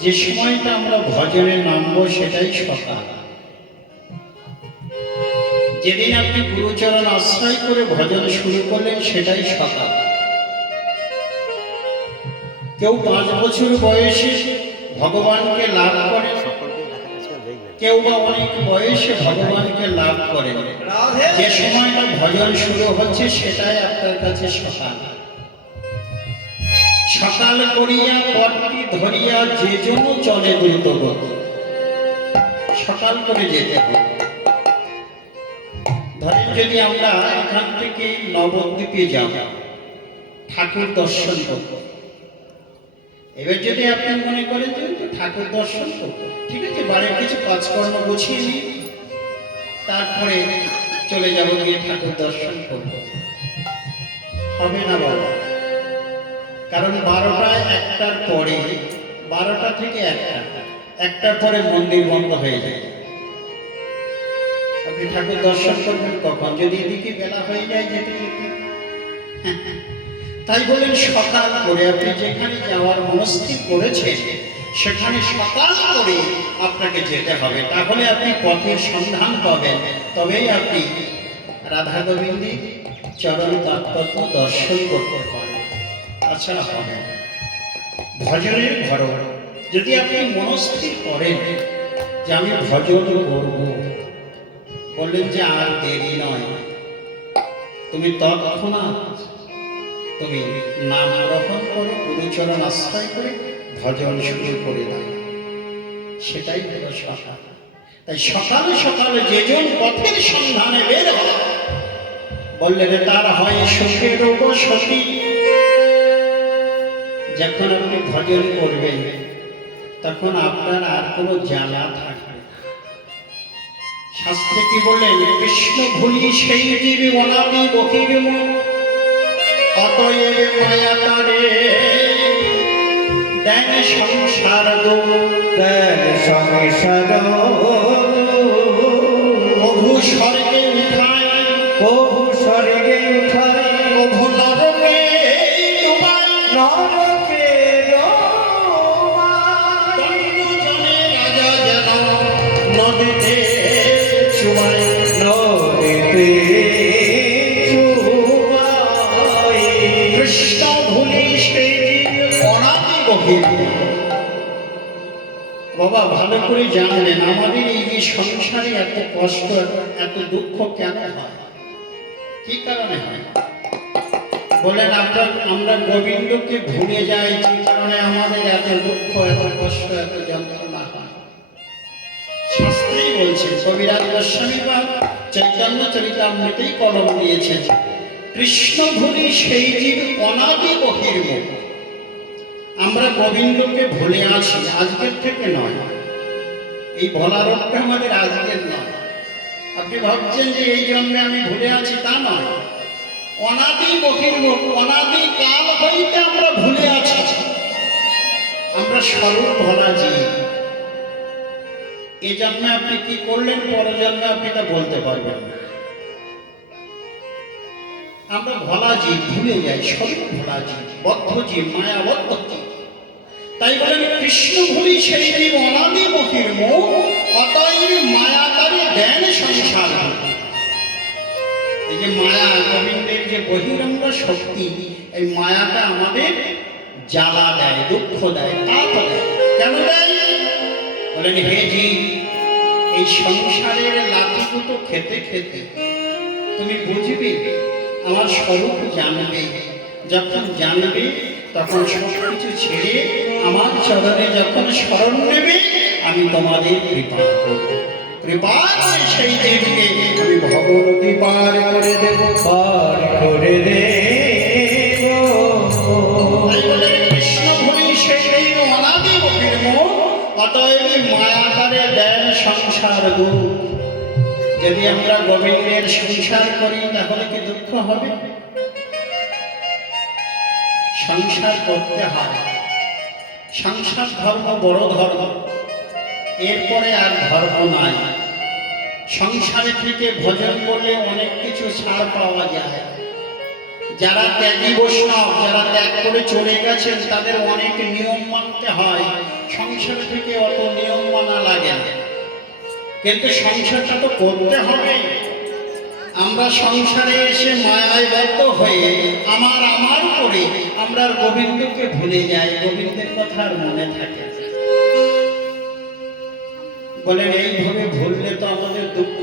যে সময়টা আমরা ভজনে নামবো সেটাই সকাল। যেদিন আপনি গুরুচরণ আশ্রয় করে ভজন শুরু করলেন সেটাই সকাল। কেউ 5 বছর বয়সে ভগবানকে লাভ করেন, কেউ বা অনেক বয়সে ভগবানকে লাভ করেন। যে সময়টা ভজন শুরু হচ্ছে সেটাই আপনার কাছে সকাল। সকাল করিয়া পথটি ধরিয়া যে জন্য চলে দ্রুতগতি, সকাল করে যেতে হবে। ধরেন যদি আমরা এখান থেকে নবদ্বীপে যাব ঠাকুর দর্শন করব, এবার যদি আপনি মনে করেন যে ঠাকুর দর্শন করব, ঠিক আছে, বাড়ির কিছু কাজকর্ম গুছিয়ে নিই, তারপরে চলে যাব গিয়ে ঠাকুর দর্শন করব, হবে না বাবা। কারণ 12টায় 1টার পরে, 12টা থেকে 1টার পরে মন্দির বন্ধ হয়ে যায়। আপনি ঠাকুর দর্শন করবেন কখন? যদি এদিকে বেলা হয়ে যায় যেতে যেতে। তাই বলেন সকাল করে আপনি যেখানে যাওয়ার মনস্থির করেছেন সেখানে সকাল করে আপনাকে যেতে হবে, তাহলে আপনি পথের সন্ধান পাবেন। তবেই আপনি রাধা গোবিন্দের চরণ তাৎপর্য দর্শন করতে পারবেন, তাছাড়া হবে না। ভজনের ঘর যদি আপনি মনস্থির করেন যে আমি ভজন করব, বললেন যে আর দেরি নয়, তুমি তৎক্ষণাৎ তুমি নাম গ্রহণ করো, গুরুচরণ আশ্রয় করে ভজন শুরু করে দাও, সেটাই হলো সকাল। তাই সকালে সকালে যেজন পথের সন্ধানে বের হয়, বললেন তার হয় সুখের সতী। যখন আপনি ভজন করবেন তখন আপনার আর কোনো জ্বালা থাকবে না। শাস্ত্রে কি বললেন? কৃষ্ণ ভুলি সেই জীবী অনাদি বহির্মুখ, অতএব মায়া তারে দেন সংসার দেন সংসার প্রভু স্বর্গে উঠায়, প্রভু স্বর্গে উঠায়, প্রভু নরকে ডুবায়, নরকে ডোবায়। দণ্ডজনে রাজা যেন নদীতে চুবায়, নদীতে চুবায়। কৃষ্ণ ভুলি সেই অনাদি বহির্মুখ। বাবা ভালো করে জানলেন আমাদের এই যে সংসারে এত কষ্ট এত দুঃখ কেন হয়, কি কারণে হয়? বলেন আমরা গোবিন্দকে ভুলে যাই, যে কারণে আমাদের এত দুঃখ এত কষ্ট এত যন্ত্রণা হয়। শাস্ত্রেই বলছে, কবিরাজ গোস্বামী বা চৈতন্য চরিতামৃতেই কলম দিয়েছেন, কৃষ্ণ ভুলি সেই জীব অনাদি বহির্মুখ। আমরা গোবিন্দকে ভুলে আছি, আজকের থেকে নয়। এই ভোলা রোগটা আমাদের আজকের নয়। আপনি ভাবছেন যে এই জন্মে আমি ভুলে আছি, তা নয়। অনাদি বহির্মুখ, অনাদি কাল হইতে আমরা ভুলে আছি। আমরা স্বরূপ ভোলা জীব। এই জন্মে আপনি কি করলেন, পরজন্মে আপনি তা বলতে পারবেন না। আমরা ভোলা জীব, ভুলে যাই, স্বরূপ ভোলা জীব, বদ্ধ জীব, মায়াবদ্ধ জীব। তাই বলেন কৃষ্ণ ভুলি সেই জীব অনাদি বহির্মুখ, অতএব মায়া তারে দেন সংসার। এই যে মায়া, গোবিন্দের যে বহিরঙ্গ শক্তি, এই মায়াটা আমাদের জ্বালা দেয়, দুঃখ দেয়, তাপ দেয়। কেন দেয়? বলেন হে জীব, এই সংসারের লাঠিগুলো খেতে খেতে তুমি বুঝবে, আমার স্বরূপ জানবে। যখন জানবে তখন সব কিছু ছেড়ে আমার চরণে যখন শরণ নেবে, আমি তোমাদের কৃপা করব। কৃপা করে সেই জীবকে আমি ভবনদী পার করে দেব, পার করে দেব। তাই বলে কৃষ্ণ ভুলি সেই জীব অনাদি বহির্মুখ, অতএব মায়াকারে দেন সংসার দুঃখ। যদি আমরা গোবিন্দের সংসার করি তাহলে কি দুঃখ হবে? সংসার করতে হয়। সংসার ধর্ম বড় ধর্ম, এরপরে আর ধর্ম নাই। সংসারে থেকে ভজন করলে অনেক কিছু ছাড় পাওয়া যায়। যারা ত্যাগী বৈষ্ণব, যারা ত্যাগ করে চলে গেছেন, তাদের অনেক নিয়ম মানতে হয়। সংসার থেকে অত নিয়ম মানা লাগে না, কিন্তু সংসারটা তো করতে হবে। আমরা সংসারে এসে মায়ায় বদ্ধ হয়ে আমার আমার করে আমরা আর গোবিন্দকে ভুলে যাই, গোবিন্দের কথা আর মনে থাকে। বলেন এইভাবে ভুললে তো আমাদের দুঃখ